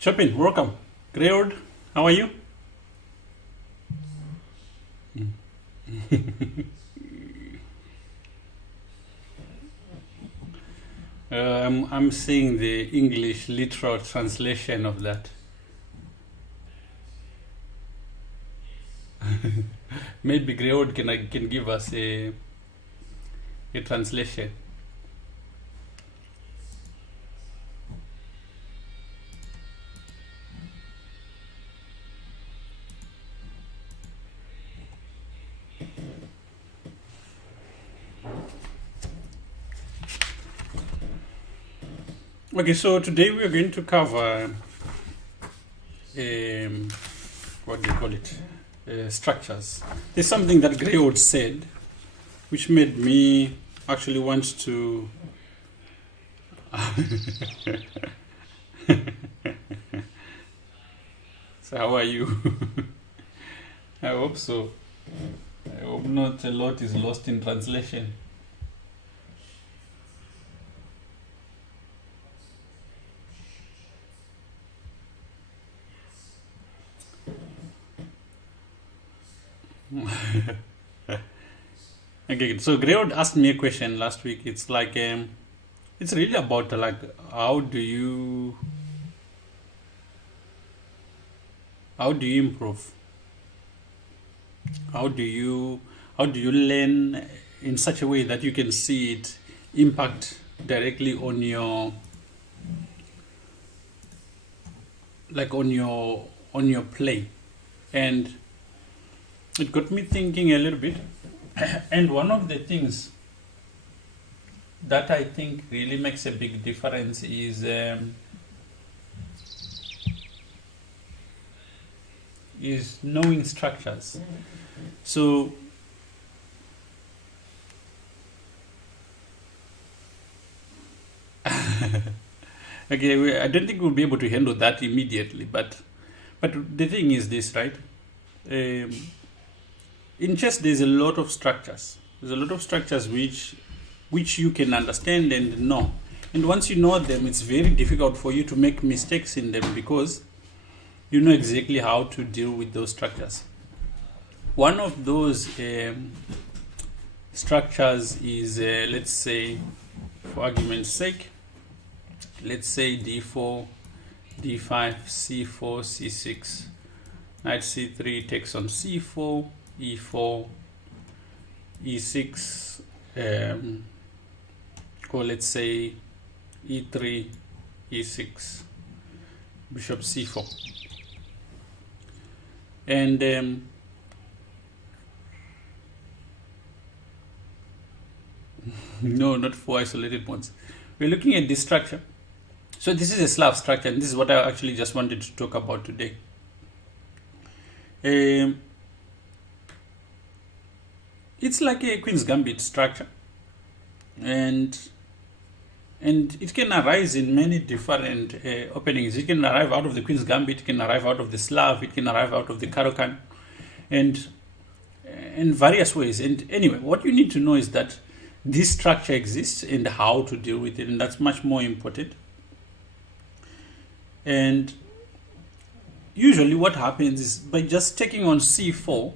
Chopin, welcome. Greywood, how are you? I'm seeing the English literal translation of that. Maybe Greywood can give us a translation. Okay, so today we are going to cover what do you call it? Structures. There's something that Greywood said, which made me actually want to. So how are you? I hope so. I hope not a lot is lost in translation. Okay, so Greywood asked me a question last week. It's like it's really about like how do you improve? How do you learn in such a way that you can see it impact directly on your play? And it got me thinking a little bit. And one of the things that I think really makes a big difference is knowing structures. So okay, I don't think we'll be able to handle that immediately, but the thing is this, right? In chess, there's a lot of structures. There's a lot of structures which you can understand and know. And once you know them, it's very difficult for you to make mistakes in them because you know exactly how to deal with those structures. One of those structures is, let's say, for argument's sake, let's say d4, d5, c4, c6, knight c3 takes on c4, e4, e6, or let's say e3, e6, bishop c4. And no, not 4 isolated points. We're looking at this structure. So this is a Slav structure, and this is what I actually just wanted to talk about today. It's like a Queen's Gambit structure, and it can arise in many different openings. It can arrive out of the Queen's Gambit, it can arrive out of the Slav, it can arrive out of the Caro-Kann, and in various ways. And anyway, what you need to know is that this structure exists and how to deal with it, and that's much more important. And usually what happens is by just taking on c4,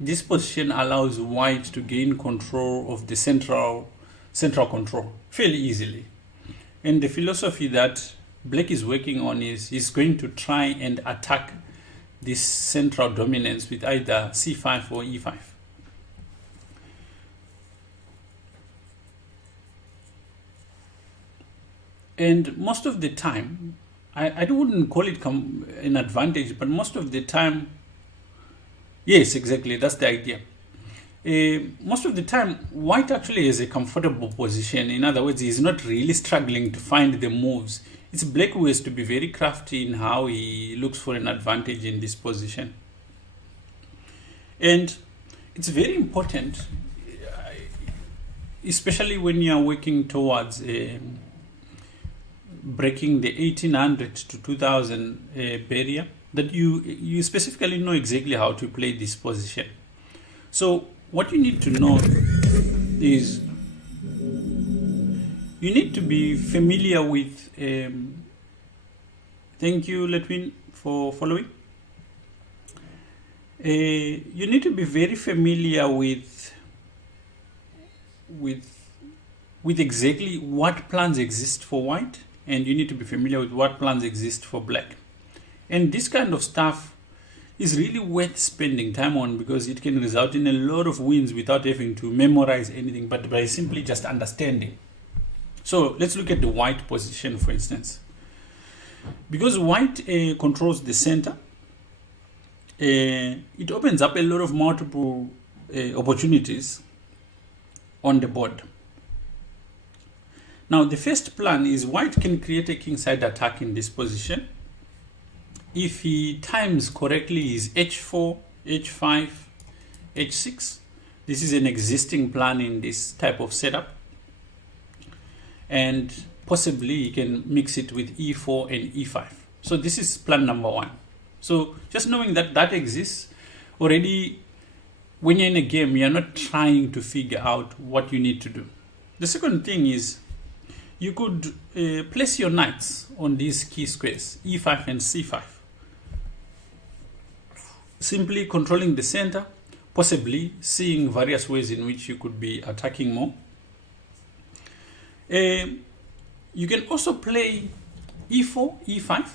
this position allows white to gain control of the central control fairly easily. And the philosophy that Black is working on is he's going to try and attack this central dominance with either c5 or e5. And most of the time, I wouldn't call it an advantage, but most of the time, yes, exactly, that's the idea. Most of the time, white actually has a comfortable position. In other words, he's not really struggling to find the moves. It's Black who has to be very crafty in how he looks for an advantage in this position. And it's very important, especially when you're working towards breaking the 1800 to 2000 barrier, that you specifically know exactly how to play this position. So what you need to know is you need to be familiar with, thank you Letwin for following. You need to be very familiar with exactly what plans exist for white, and you need to be familiar with what plans exist for black. And this kind of stuff is really worth spending time on, because it can result in a lot of wins without having to memorize anything, but by simply just understanding. So let's look at the white position, for instance. Because white controls the center, it opens up a lot of multiple opportunities on the board. Now, the first plan is white can create a kingside attack in this position if he times correctly his h4, h5, h6. This is an existing plan in this type of setup, and possibly you can mix it with e4 and e5. So this is plan number one. So just knowing that that exists already, when you're in a game, you're not trying to figure out what you need to do. The second thing is you could place your knights on these key squares, e5 and c5. Simply controlling the center, possibly seeing various ways in which you could be attacking more. You can also play e4, e5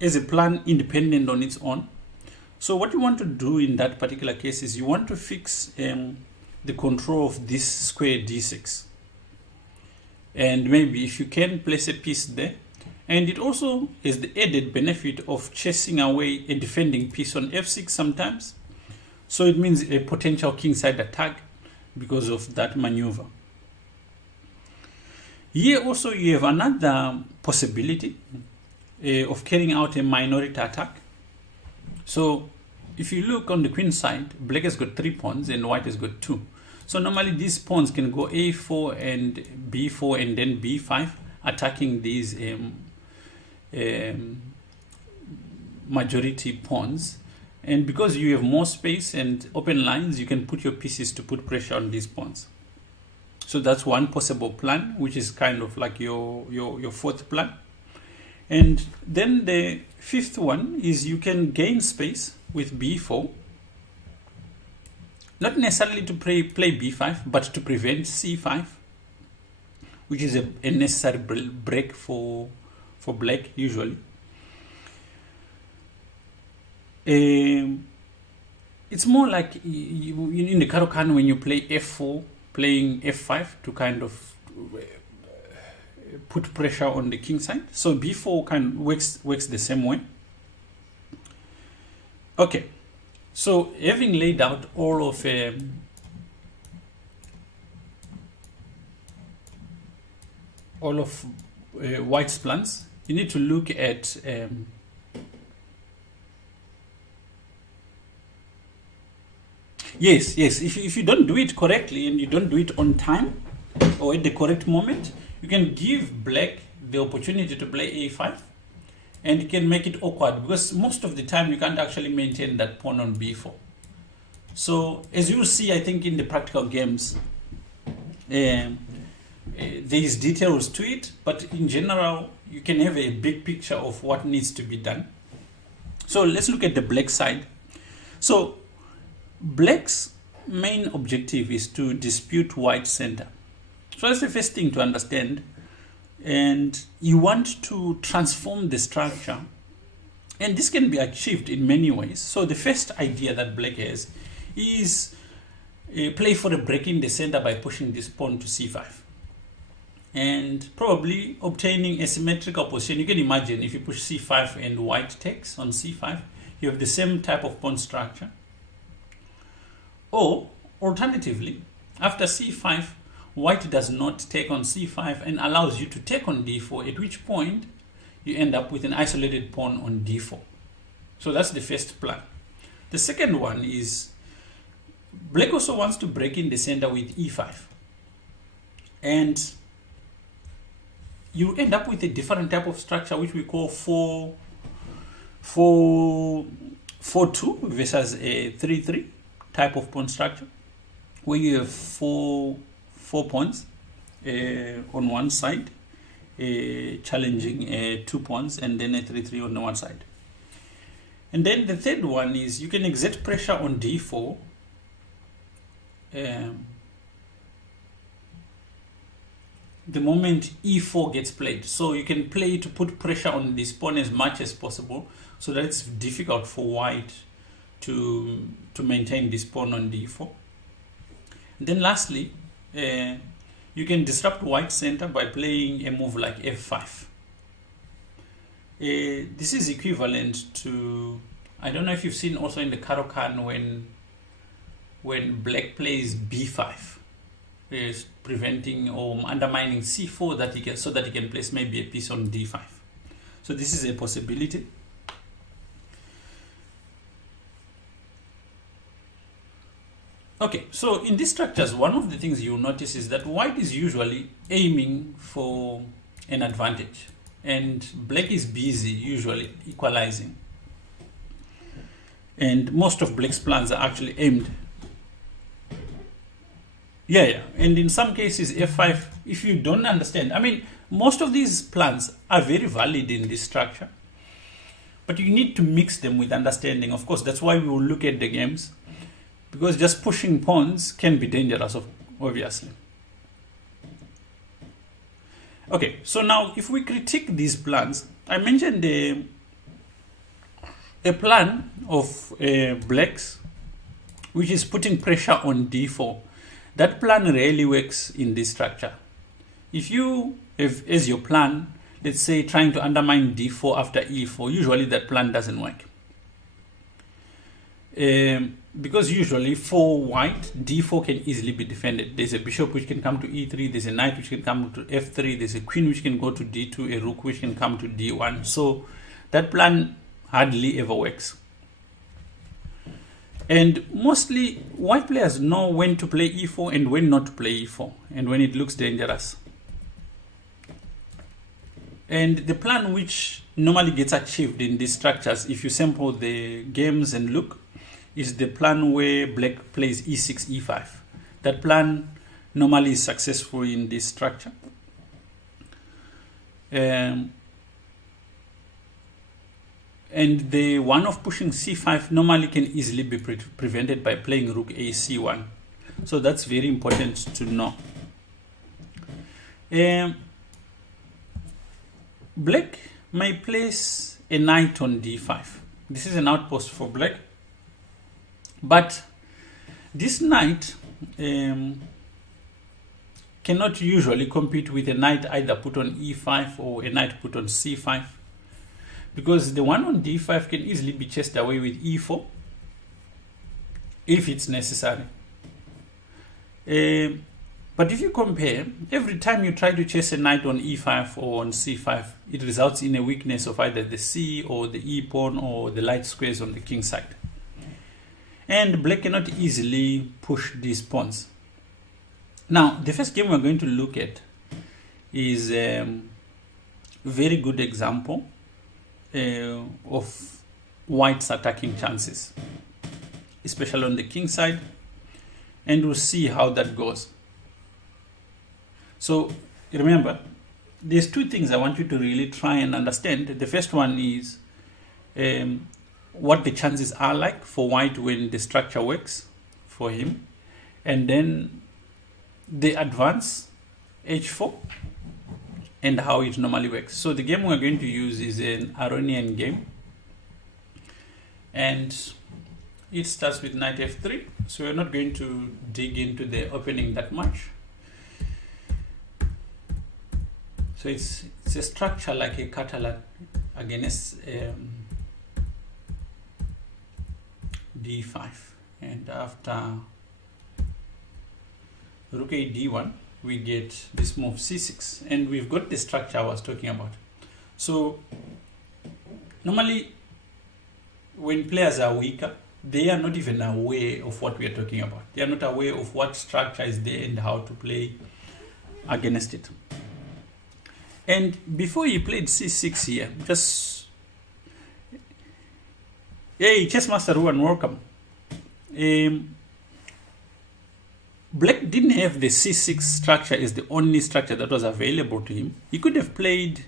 as a plan independent on its own. So what you want to do in that particular case is you want to fix the control of this square d6. And maybe if you can place a piece there. And it also is the added benefit of chasing away a defending piece on f6 sometimes. So it means a potential kingside attack because of that maneuver. Here also you have another possibility of carrying out a minority attack. So if you look on the queen side, black has got 3 pawns and white has got 2. So normally these pawns can go a4 and b4 and then b5, attacking these majority pawns. And because you have more space and open lines, you can put your pieces to put pressure on these pawns. So that's one possible plan, which is kind of like your fourth plan. And then the fifth one is you can gain space with b4. Not necessarily to play b5, but to prevent c5, which is a necessary break for black usually. It's more like in the Karo-Kan when you play f4, playing f5 to kind of put pressure on the king side. So b4 kind of works the same way. Okay, so having laid out all of white's plans, you need to look at yes, if you don't do it correctly and you don't do it on time or at the correct moment, you can give black the opportunity to play a5, and you can make it awkward because most of the time you can't actually maintain that pawn on b4. So as you will see, I think in the practical games there is details to it, but in general you can have a big picture of what needs to be done. So let's look at the black side. So black's main objective is to dispute white's center. So that's the first thing to understand. And you want to transform the structure. And this can be achieved in many ways. So the first idea that black has is play for a break in the center by pushing this pawn to c5. And probably obtaining a symmetrical position. You can imagine if you push c5 and white takes on c5, you have the same type of pawn structure. Or alternatively, after c5, white does not take on c5 and allows you to take on d4, at which point you end up with an isolated pawn on d4. So that's the first plan. The second one is black also wants to break in the center with e5. And you end up with a different type of structure, which we call 4-2 versus a 3-3 type of pawn structure, where you have four pawns on one side, challenging 2 pawns, and then a 3-3 on the one side. And then the third one is you can exert pressure on d4 the moment e4 gets played. So you can play to put pressure on this pawn as much as possible, so that it's difficult for white to maintain this pawn on d4. And then lastly, you can disrupt white's center by playing a move like f5. This is equivalent to, I don't know if you've seen also in the Caro-Kann when black plays b5, is preventing or undermining c4 that he can, so that he can place maybe a piece on d5. So this is a possibility. Okay, so in these structures, one of the things you'll notice is that white is usually aiming for an advantage, and black is busy usually equalizing. And most of black's plans are actually aimed. Yeah. And in some cases, f5, if you don't understand, I mean, most of these plans are very valid in this structure, but you need to mix them with understanding. Of course, that's why we will look at the games, because just pushing pawns can be dangerous, obviously. Okay, so now if we critique these plans, I mentioned a plan of blacks, which is putting pressure on d4. That plan rarely works in this structure. If you have as your plan, let's say, trying to undermine d4 after e4, usually that plan doesn't work. Because usually for white, d4 can easily be defended. There's a bishop which can come to e3, there's a knight which can come to f3, there's a queen which can go to d2, a rook which can come to d1. So that plan hardly ever works. And mostly white players know when to play e4 and when not to play e4, and when it looks dangerous. And the plan which normally gets achieved in these structures, if you sample the games and look, is the plan where black plays e6, e5. That plan normally is successful in this structure. And the one of pushing c5 normally can easily be prevented by playing rook a c1. So that's very important to know. Black may place a knight on d5. This is an outpost for black. But this knight cannot usually compete with a knight either put on e5 or a knight put on c5, because the one on d5 can easily be chased away with e4 if it's necessary. But if you compare, every time you try to chase a knight on e5 or on c5, it results in a weakness of either the c or the e pawn or the light squares on the king side. And black cannot easily push these pawns. Now, the first game we're going to look at is a very good example of white's attacking chances, especially on the king side, and we'll see how that goes. So remember, there's two things I want you to really try and understand. The first one is what the chances are like for white when the structure works for him, and then the advance h4 and how it normally works. So the game we're going to use is an Aronian game, and it starts with knight f3. So we're not going to dig into the opening that much. So it's a structure like a Catalan against d5, and after rook a d1 we get this move c6, and we've got the structure I was talking about. So normally when players are weaker, they are not even aware of what we are talking about. They are not aware of what structure is there and how to play against it. And before he played c6 here, just... Hey, Chess Master Ruan, welcome. Black didn't have the c6 structure as the only structure that was available to him. He could have played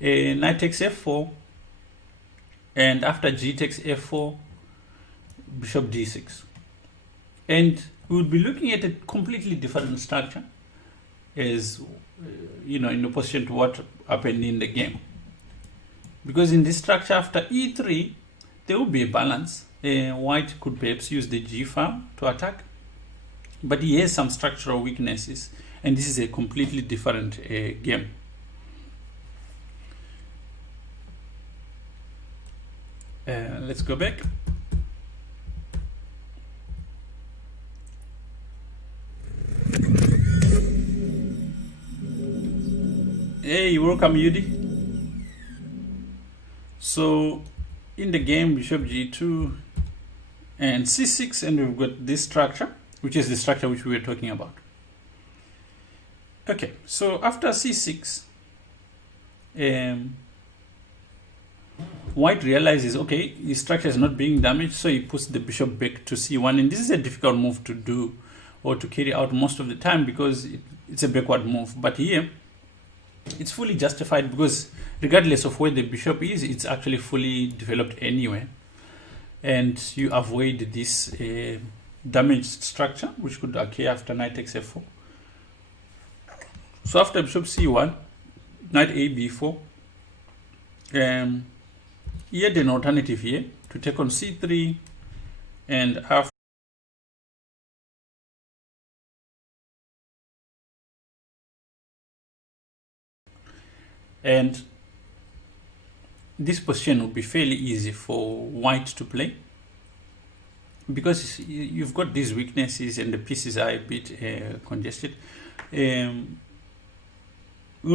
knight takes f4, and after g takes f4, bishop d6. And we would be looking at a completely different structure as, in opposition to what happened in the game. Because in this structure, after e3, there will be a balance. White could perhaps use the g file to attack, but he has some structural weaknesses, and this is a completely different game. Let's go back. Hey, welcome Yudi. So in the game, bishop g2 and c6, and we've got this structure, which is the structure which we were talking about. Okay, so after c6, white realizes, okay, his structure is not being damaged, so he puts the bishop back to c1, and this is a difficult move to do or to carry out most of the time because it's a backward move. But here, it's fully justified because regardless of where the bishop is, it's actually fully developed anyway. And you avoid this damaged structure, which could occur after knight takes f4. So after bishop c1, knight a b4, he had an alternative here to take on c3, and after and this position would be fairly easy for white to play because you've got these weaknesses and the pieces are a bit congested. We'll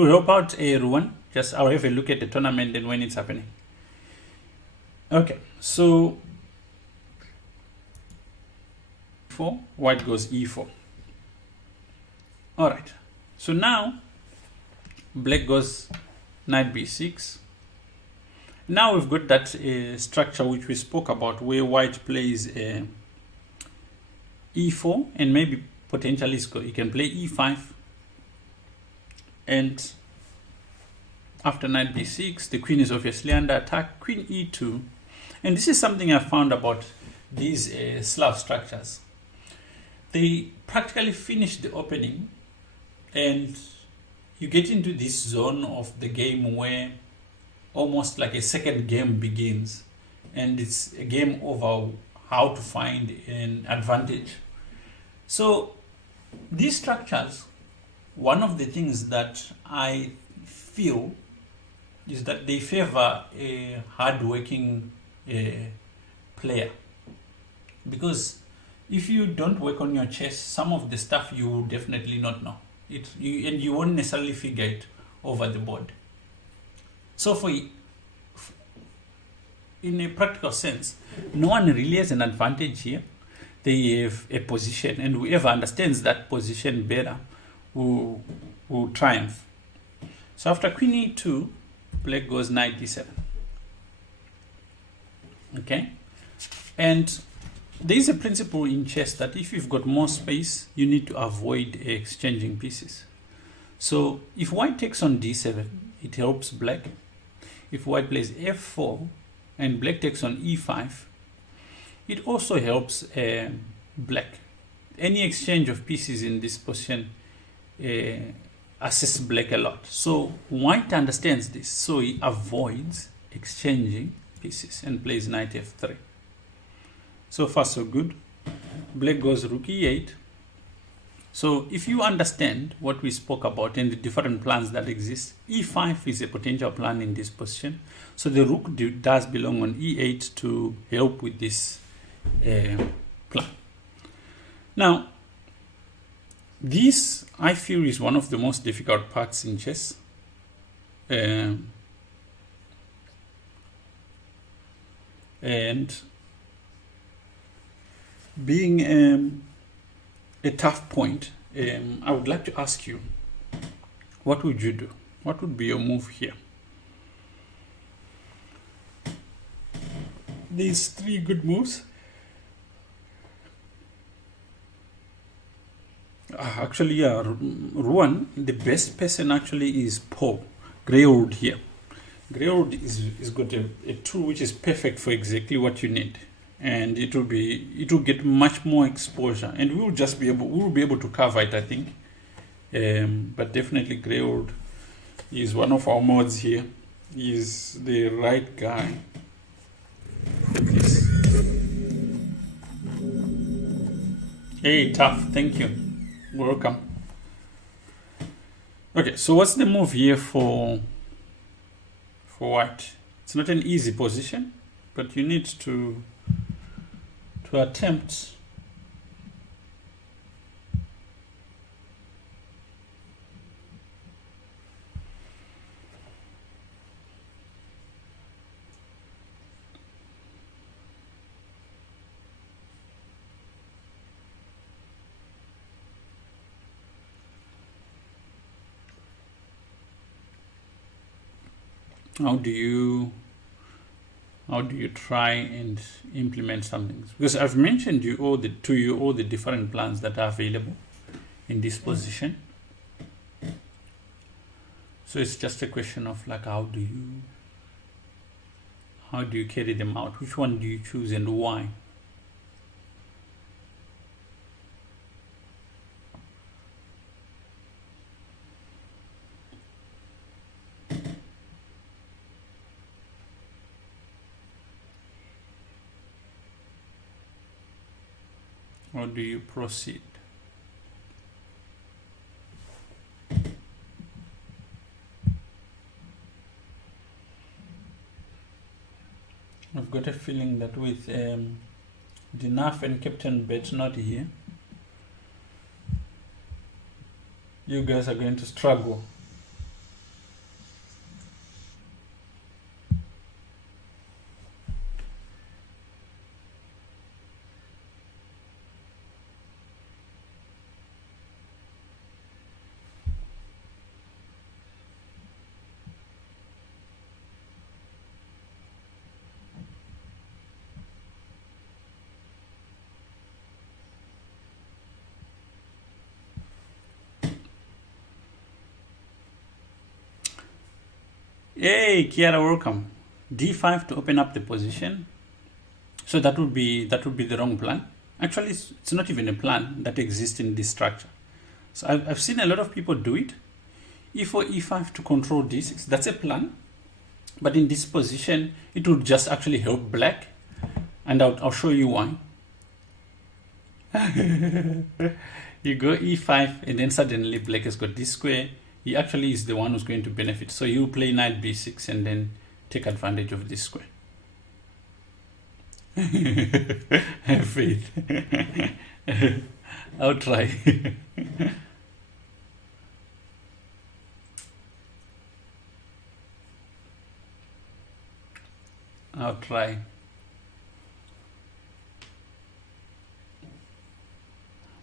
help out Ruan. Just I'll have a look at the tournament and when it's happening. Okay, so white goes e4. All right, so now black goes knight b6. Now we've got that structure which we spoke about where white plays e4, and maybe potentially he can play e5, and after knight b6 the queen is obviously under attack, queen e2. And this is something I found about these Slav structures. They practically finish the opening and you get into this zone of the game where almost like a second game begins, and it's a game over how to find an advantage. So these structures, one of the things that I feel is that they favor a hard-working player, because if you don't work on your chess, some of the stuff you will definitely not know. And you won't necessarily figure it over the board. So in a practical sense, no one really has an advantage here. They have a position, and whoever understands that position better will triumph. So after queen e2, black goes knight d7. Okay, and there is a principle in chess that if you've got more space, you need to avoid exchanging pieces. So if white takes on d7, it helps black. If white plays f4 and black takes on e5, it also helps black. Any exchange of pieces in this position assists black a lot. So white understands this, so he avoids exchanging pieces and plays knight f3. So far so good. Black goes rook e8. So if you understand what we spoke about and the different plans that exist, e5 is a potential plan in this position. So the rook does belong on e8 to help with this plan. Now, this I feel is one of the most difficult parts in chess. And being a tough point, I would like to ask you, what would you do? What would be your move here? These three good moves. Actually, yeah, Ruan, the best person actually is Paul. Greywood here. Greywood is got a tool which is perfect for exactly what you need. And it will get much more exposure. And we will be able to cover it, I think. But definitely Greywood is one of our mods here. He is the right guy. Yes. Hey, Tough, thank you. Welcome. Okay, so what's the move here for white? It's not an easy position, but you need to attempt. How do you try and implement something? Because I've mentioned all the different plans that are available in this position. So it's just a question of like how do you carry them out? Which one do you choose and why? How do you proceed? I've got a feeling that with Dinaf and Captain Bet not here, you guys are going to struggle. Hey, Kiara, welcome. D5 to open up the position. So that would be the wrong plan. Actually, it's not even a plan that exists in this structure. So I've seen a lot of people do it. E4, E5 to control D6. That's a plan. But in this position, it would just actually help black. And I'll show you why. You go E5 and then suddenly black has got this square. He actually is the one who's going to benefit. So you play knight b6 and then take advantage of this square. Have faith. I'll try. I'll try.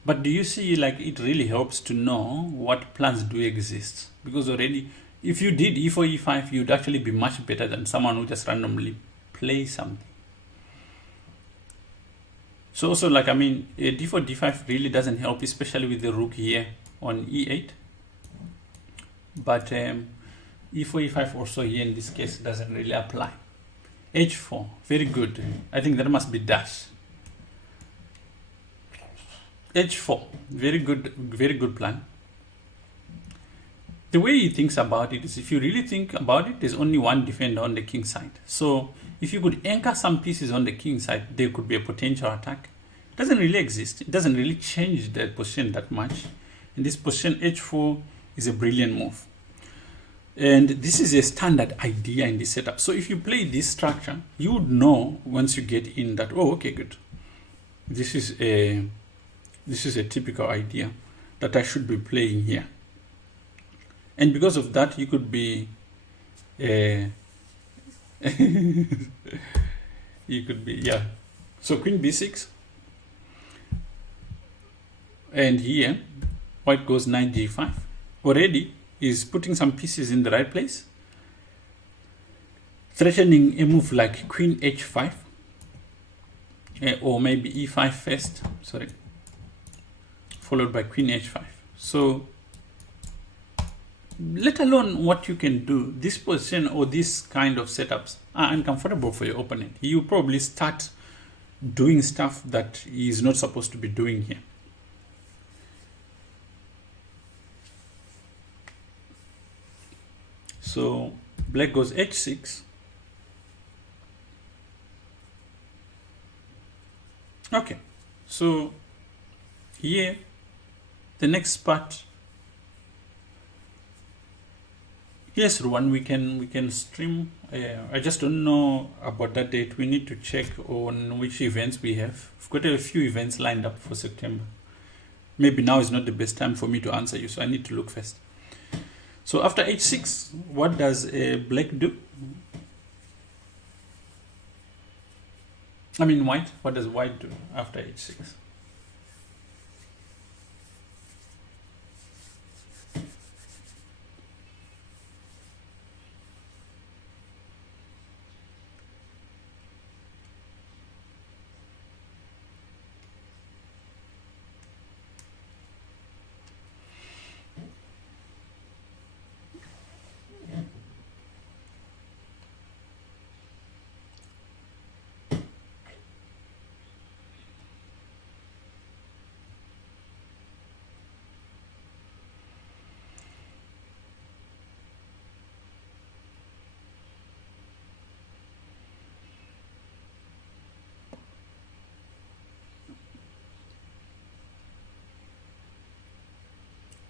But do you see, like, it really helps to know what plans do exist? Because already, if you did e4, e5, you'd actually be much better than someone who just randomly plays something. So also, like, I mean, d4, d5 really doesn't help, especially with the rook here on e8. But e4, e5 also here in this case doesn't really apply. h4, very good. I think that must be dash. h4, very good plan. The way he thinks about it is, if you really think about it, there's only one defender on the king side. So if you could anchor some pieces on the king side, there could be a potential attack. It doesn't really exist. It doesn't really change the position that much. In this position, h4 is a brilliant move. And this is a standard idea in this setup. So if you play this structure, you would know once you get in that, oh, okay, good. This is a typical idea that I should be playing here. And because of that, you could be yeah. So queen b6. And here, white goes knight g5. Already, is putting some pieces in the right place, threatening a move like queen h5, or maybe e5 first, sorry, followed by queen h5. So let alone what you can do, this position or this kind of setups are uncomfortable for your opponent. You probably start doing stuff that he is not supposed to be doing here. So black goes h6. Okay, so here the next part, yes, Ruan, we can stream. I just don't know about that date. We need to check on which events we have. We've got a few events lined up for September. Maybe now is not the best time for me to answer you, so I need to look first. So after h6, what does black do? I mean white. What does white do after h6?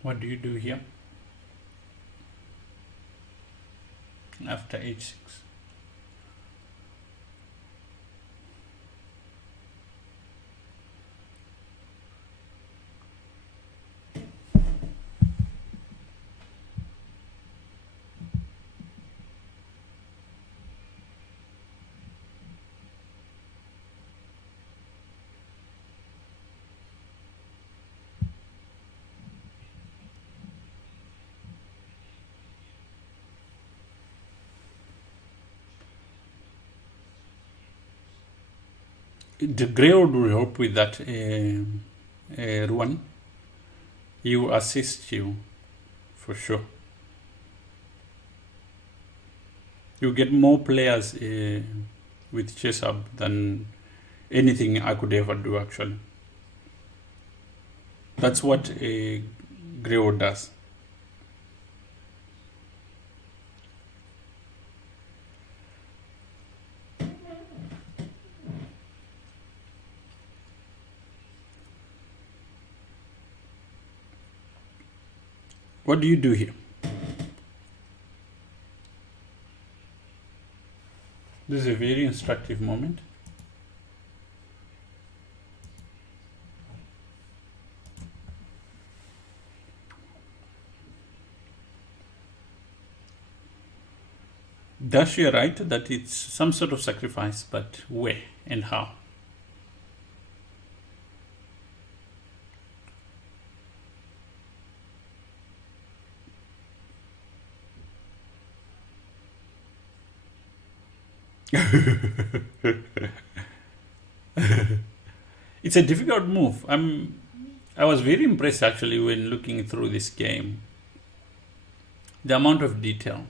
What do you do here after h6? The grey will help with that, Ruan. He will assist you for sure. You get more players with chess up than anything I could ever do, actually. That's what Grey does. What do you do here? This is a very instructive moment. Thus you're right that it's some sort of sacrifice, but where and how? It's a difficult move. I was very impressed actually when looking through this game. The amount of detail.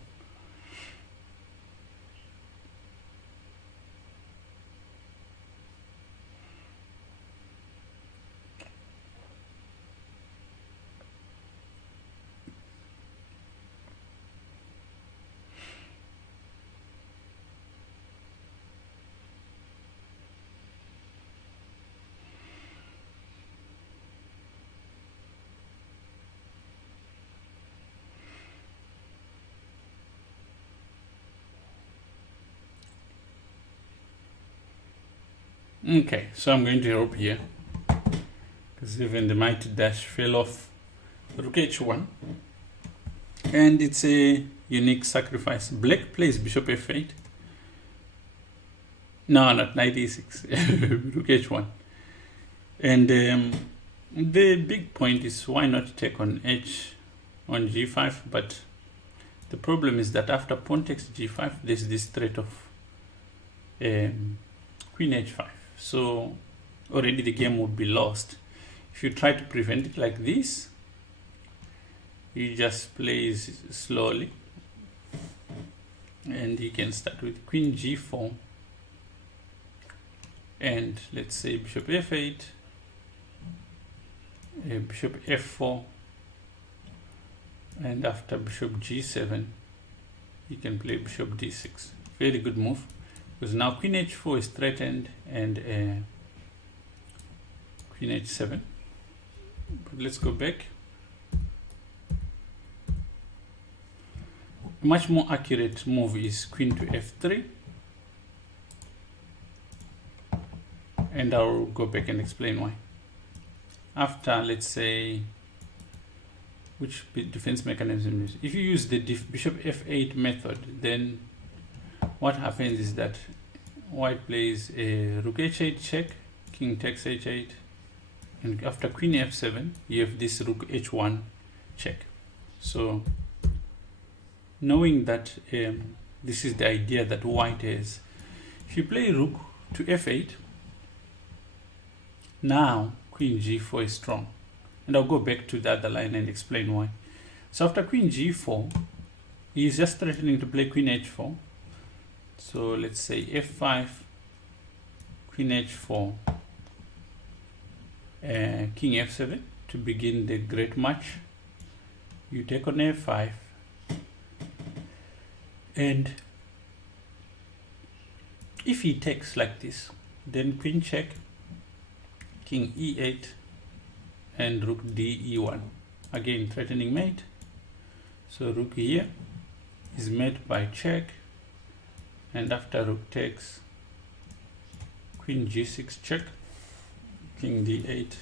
Okay, so I'm going to help here because even the mighty dash fell off. Rook h1, and it's a unique sacrifice. Black plays bishop f8. No, not knight e6. Rook h1, and the big point is why not take on on g5, but the problem is that after pawn takes g5, there's this threat of queen h5. So already the game would be lost. If you try to prevent it like this, he just plays slowly, and he can start with queen g4, and let's say bishop f8, bishop f4, and after bishop g7 he can play bishop d6. Very good move, because now queen h4 is threatened, and queen h7. But let's go back. A much more accurate move is queen to f3, and I'll go back and explain why. After, let's say, which defense mechanism is, if you use the bishop f8 method, then what happens is that white plays a rook h8 check, king takes h8, and after queen f7 you have this rook h1 check. So knowing that this is the idea that white has, if you play rook to f8, now queen g4 is strong, and I'll go back to the other line and explain why. So after queen g4, he is just threatening to play queen h4. So let's say f5, queen h4, king f7 to begin the great match. You take on f5, and if he takes like this, then queen check, king e8, and rook d e1, again threatening mate. So rook here is met by check, and after rook takes, queen g6 check, king d8,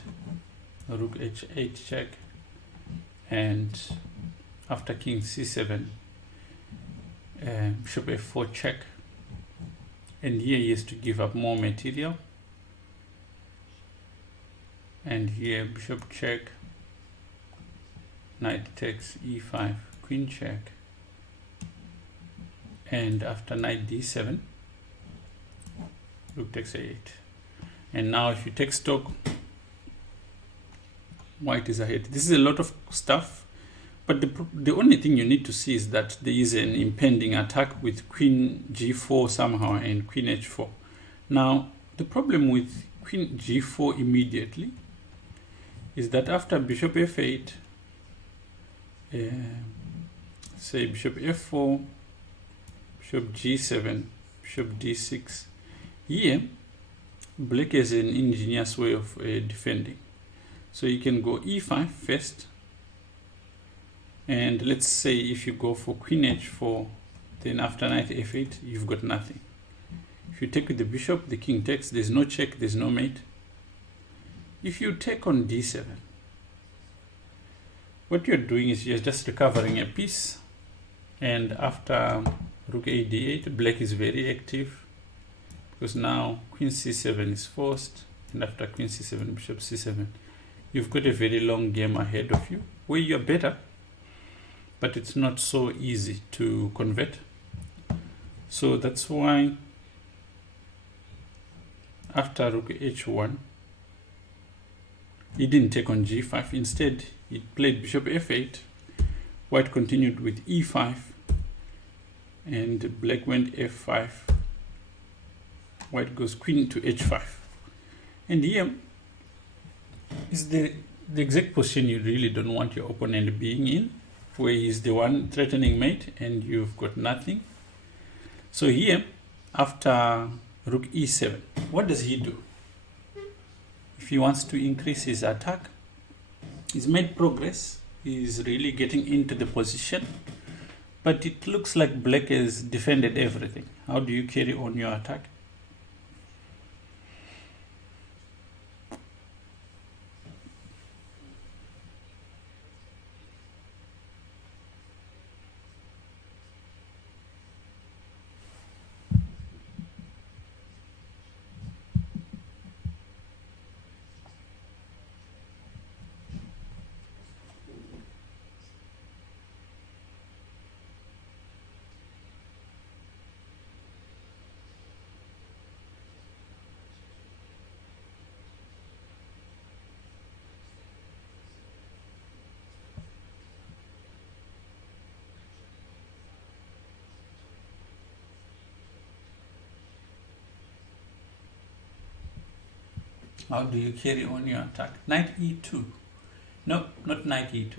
rook h8 check, and after king c7, bishop f4 check, and here he has to give up more material, and here bishop check, knight takes e5, queen check, and after knight d7, rook takes a8. And now if you take stock, white is ahead. This is a lot of stuff, but the only thing you need to see is that there is an impending attack with queen g4 somehow and queen h4. Now the problem with queen g4 immediately is that after bishop f8, say bishop f4, bishop g7, bishop d6, here black has an ingenious way of defending. So you can go e5 first, and let's say if you go for queen h4, then after knight f8 you've got nothing. If you take with the bishop, the king takes, there's no check, there's no mate. If you take on d7, what you're doing is you're just recovering a piece, and after rook a d8, black is very active, because now queen c7 is forced, and after queen c7, bishop c7, you've got a very long game ahead of you where you're better, but it's not so easy to convert. So that's why after rook h1, he didn't take on g5. Instead, he played bishop f8. White continued with e5, and black went f5. White goes queen to h5. And here is the exact position you really don't want your opponent being in, where he's the one threatening mate and you've got nothing. So here, after rook e7, what does he do? If he wants to increase his attack, he's made progress, he's really getting into the position, but it looks like black has defended everything. How do you carry on your attack? How do you carry on your attack? Knight e2. No, not knight e2.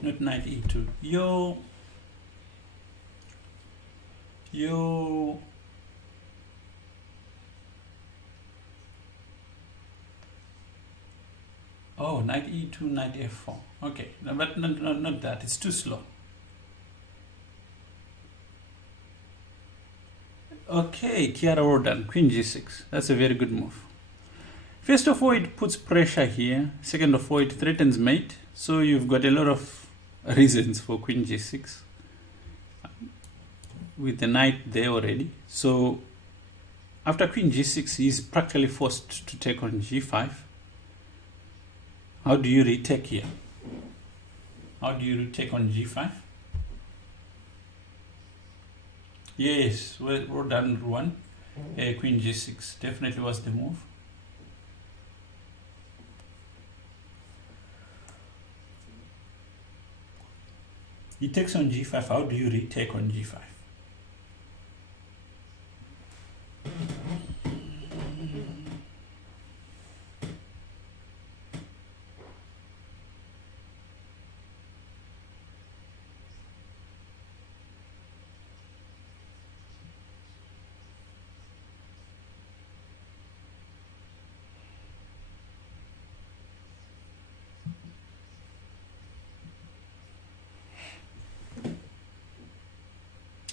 Not knight e2. Oh, knight e2, knight f4. Okay, no, but not that. It's too slow. Okay, Kiara, well done. Queen g6. That's a very good move. First of all, it puts pressure here. Second of all, it threatens mate. So you've got a lot of reasons for queen g6 with the knight there already. So after queen g6, he's practically forced to take on g5. How do you retake here? How do you retake on g5? Yes, well done, Ruan. Queen g6 definitely was the move. He takes on g5. How do you retake on g5?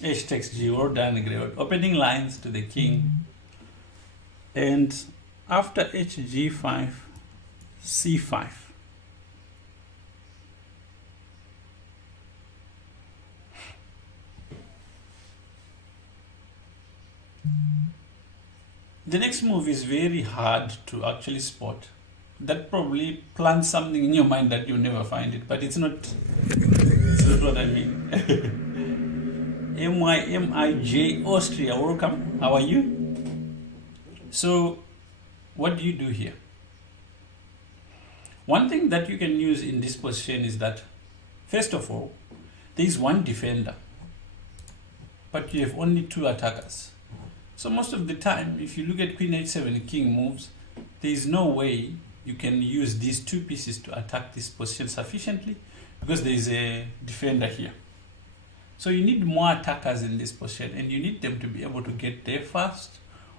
H takes G, or done, great. Opening lines to the king. And after HG5, C5. The next move is very hard to actually spot. That probably plants something in your mind that you'll never find it, but it's not what I mean. MIJ Austria, welcome. How are you? So, what do you do here? One thing that you can use in this position is that, first of all, there is one defender, but you have only two attackers. So most of the time, if you look at Queen h7 King moves, there is no way you can use these two pieces to attack this position sufficiently because there is a defender here. So you need more attackers in this position, and you need them to be able to get there fast,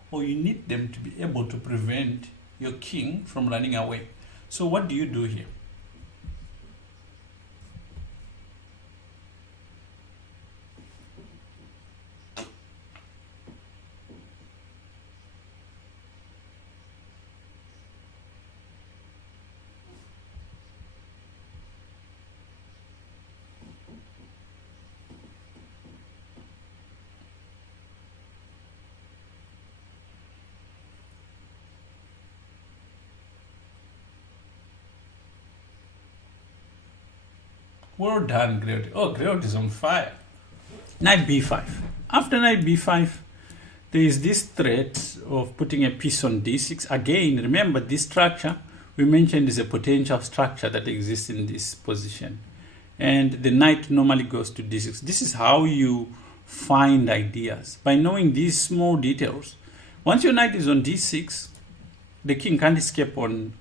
or you need them to be able to prevent your king from running away. So what do you do here? Well done, Great. Oh, Great is on fire. Knight b5. After knight b5, there is this threat of putting a piece on d6. Again, remember this structure we mentioned is a potential structure that exists in this position. And the knight normally goes to d6. This is how you find ideas. By knowing these small details, once your knight is on d6, the king can't escape on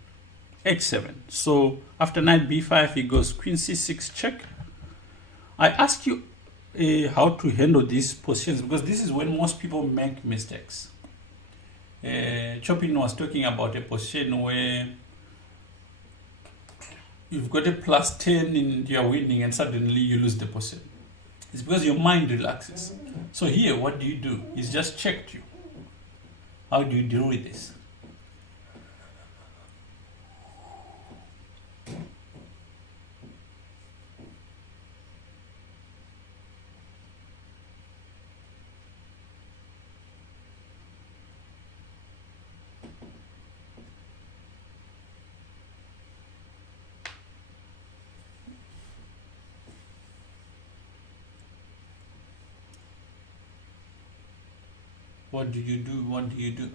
h7. So after knight b5, he goes queen c6 check. I ask you how to handle these positions because this is when most people make mistakes. Chopin was talking about a position where you've got a plus 10 and you're winning and suddenly you lose the position. It's because your mind relaxes. So here, what do you do? He's just checked you. How do you deal with this? What do you do? What do you do?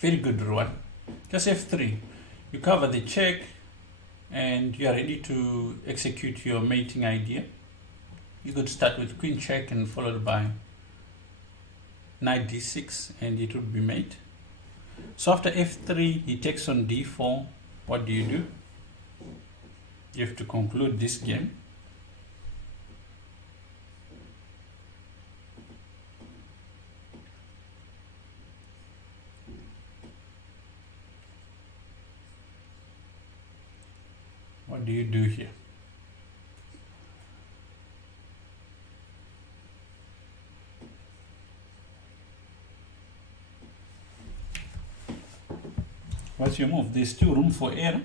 Very good, Ruan. Just f3. You cover the check and you are ready to execute your mating idea. You could start with queen check and followed by knight d6 and it would be mate. So after f3, he takes on d4. What do? You have to conclude this game. What do you do here? What's your move? There's still room for error.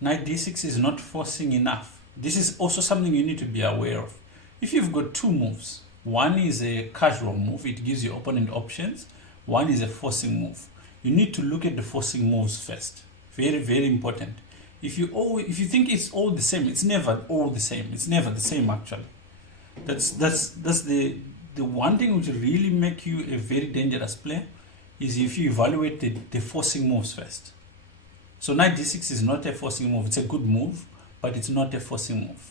Knight d6 is not forcing enough. This is also something you need to be aware of. If you've got two moves, one is a casual move, it gives your opponent options. One is a forcing move. You need to look at the forcing moves first. Very, very important. If you think it's all the same, it's never all the same. It's never the same actually. That's the one thing which will really make you a very dangerous player is if you evaluate the forcing moves first. So knight d6 is not a forcing move. It's a good move, but it's not a forcing move.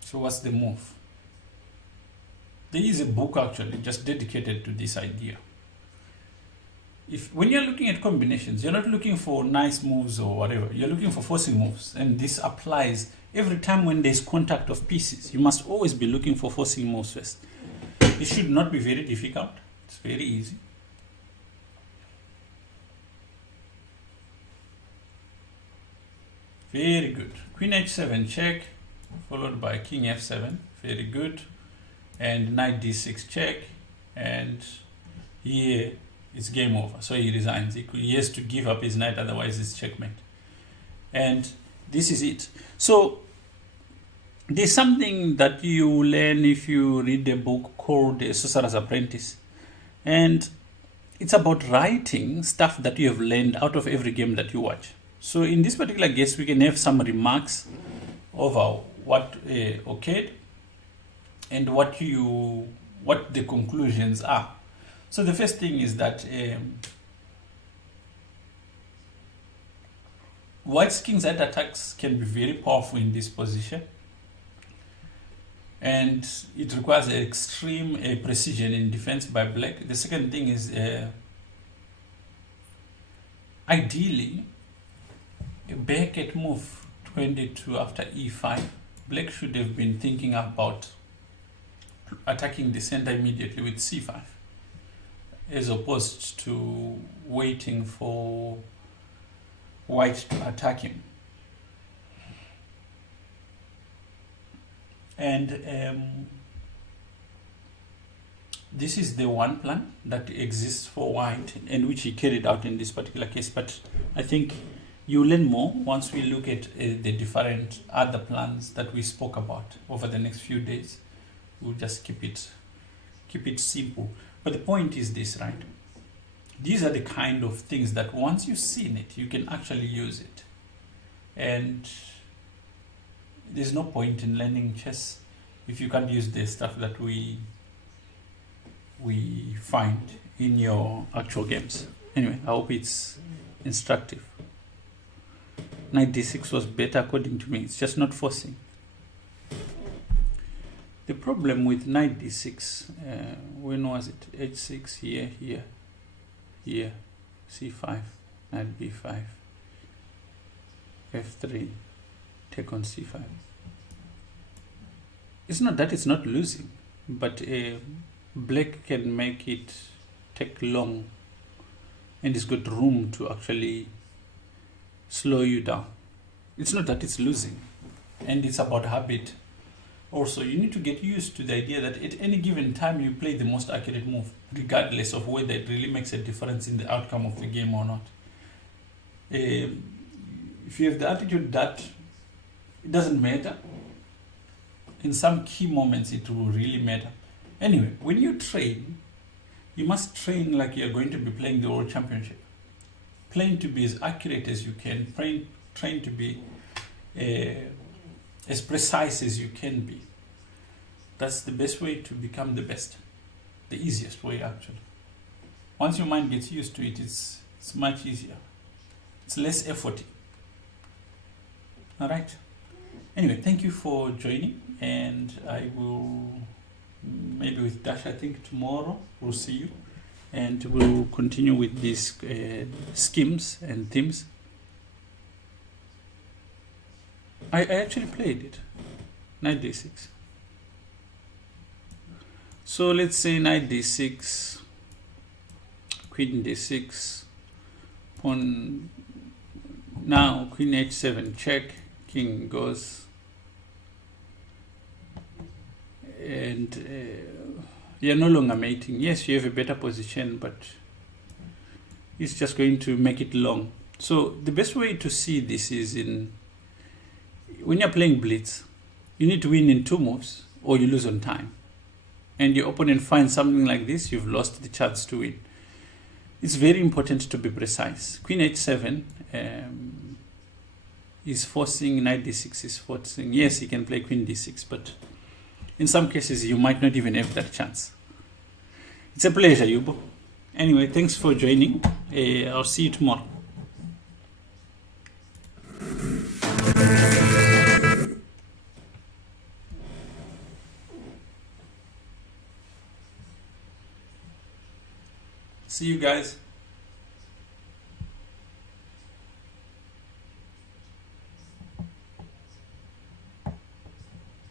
So what's the move? There is a book actually just dedicated to this idea. When you're looking at combinations, you're not looking for nice moves or whatever. You're looking for forcing moves. And this applies every time when there's contact of pieces. You must always be looking for forcing moves first. It should not be very difficult. It's very easy. Very good. Queen h7 check, followed by king f7. Very good. And knight d6 check. And here it's game over. So he resigns. He has to give up his knight, otherwise it's checkmate. And this is it. So there's something that you learn if you read a book called A Sorcerer's Apprentice. And it's about writing stuff that you have learned out of every game that you watch. So in this particular case, we can have some remarks over what occurred and what the conclusions are. So the first thing is that White's kingside attacks can be very powerful in this position, and it requires extreme precision in defense by Black. The second thing is ideally a back at move 22 after e5. Black should have been thinking about attacking the center immediately with c5, as opposed to waiting for White to attack him. And this is the one plan that exists for White and which he carried out in this particular case. But I think you learn more once we look at the different other plans that we spoke about over the next few days. We'll just keep it simple. But the point is this, right? These are the kind of things that once you've seen it, you can actually use it. And there's no point in learning chess if you can't use the stuff that we find in your actual games. Anyway, I hope it's instructive. Knight d6 was better according to me. It's just not forcing. The problem with knight d6, when was it? h6, here, c5, knight b5, f3, take on c5. It's not that it's not losing, but Black can make it take long and it's got room to actually slow you down. It's not that it's losing, and it's about habit. Also, you need to get used to the idea that at any given time you play the most accurate move, regardless of whether it really makes a difference in the outcome of the game or not. If you have the attitude that it doesn't matter, in some key moments it will really matter. Anyway, when you train, you must train like you're going to be playing the World Championship. Train to be as accurate as you can. Train to be as precise as you can be. That's the best way to become the best. The easiest way, actually. Once your mind gets used to it, it's much easier. It's less effort. All right. Anyway, thank you for joining, and I will, maybe with Dash, I think tomorrow we'll see you, and we'll continue with these schemes and themes. I actually played it, knight d6. So let's say knight d6, queen d6, pawn, now queen h7 check, king goes, and you're no longer mating. Yes, you have a better position, but it's just going to make it long. So the best way to see this is when you're playing blitz, you need to win in 2 moves or you lose on time. And your opponent finds something like this, you've lost the chance to win. It's very important to be precise. Queen h7 is forcing, knight d6 is forcing. Yes, you can play queen d6, but in some cases you might not even have that chance. It's a pleasure, Yubo. Anyway, thanks for joining. I'll see you tomorrow. See you guys.